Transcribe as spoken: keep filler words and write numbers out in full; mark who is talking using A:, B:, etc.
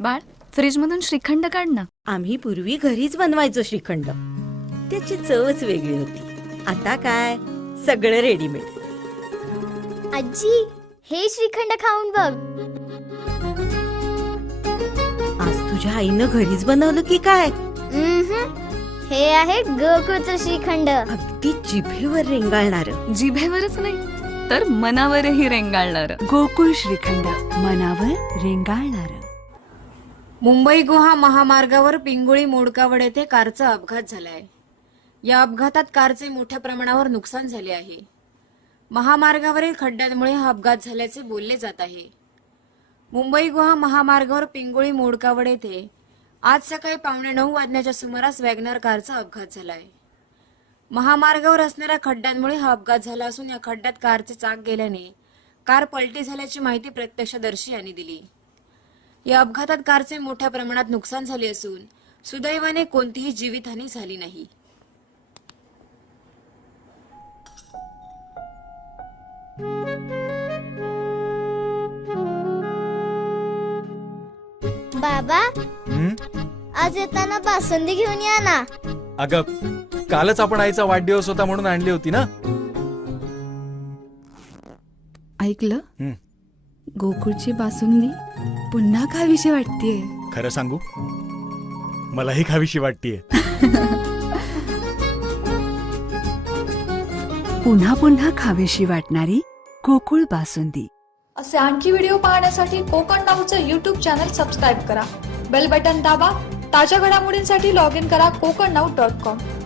A: बाळ, फ्रीज मधून श्रीखंड काढ ना.
B: आम्ही पूर्वी घरीच बनवायचो श्रीखंड. त्याची चवच वेगळी होती. आता काय सगळं रेडीमेड.
C: आजी, हे श्रीखंड खाऊन बघ.
B: आज तुझ्या आईनं घरीच बनवलं की काय?
C: उम्हम. हे आहे गोकुळचं श्रीखंड.
B: अगदी जिभेवर रेंगाळणार.
A: जिभेवरच नाही तर मनावरही रेंगाळणार.
D: गोकुळ श्रीखंड, मनावर रेंगाळणार.
E: मुंबई गोवा महामार्गावर पिंगुळी मोडकावड येथे कारचा अपघात झालाय. या अपघातात कारचे मोठ्या प्रमाणावर नुकसान झाले आहे. महामार्गावरील खड्ड्यांमुळे हा अपघात झाल्याचे बोलले जात आहे. मुंबई गोवा महामार्गावर पिंगुळी मोडकावड येथे आज सकाळी पावणे नऊ वाजण्याच्या सुमारास वॅगनर कारचा अपघात झालाय. महामार्गावर असणाऱ्या खड्ड्यांमुळे हा अपघात झाला असून या खड्ड्यात कारचे चाक गेल्याने कार पलटी झाल्याची माहिती प्रत्यक्षदर्शी यांनी दिली. या अपघातात कारचे मोठ्या प्रमाणात नुकसान झाले असून सुदैवाने कोणतीही जीवितहानी झाली नाही.
C: बाबा,
F: हं?
C: आज येताना बासुंदी घेऊन या ना.
F: अगं, कालच आपण आईचा वाढदिवस होता म्हणून आणली होती ना.
D: ऐकलं?
F: हं.
D: गोकुळची बासुंदी पुन्हा खावीशी वाटतेय.
F: खरं सांगू, मलाही खावीशी वाटतेय.
D: पुन्हा पुन्हा खावीशी वाटणारी गोकुळ बासुंदी.
G: असे आणखी व्हिडिओ पाहण्यासाठी कोकण नाऊचं यूट्यूब चॅनल सबस्क्राईब करा. बेल बटन दाबा. ताज्या घडामोडींसाठी लॉग इन करा कोकण नाऊ डॉट कॉम.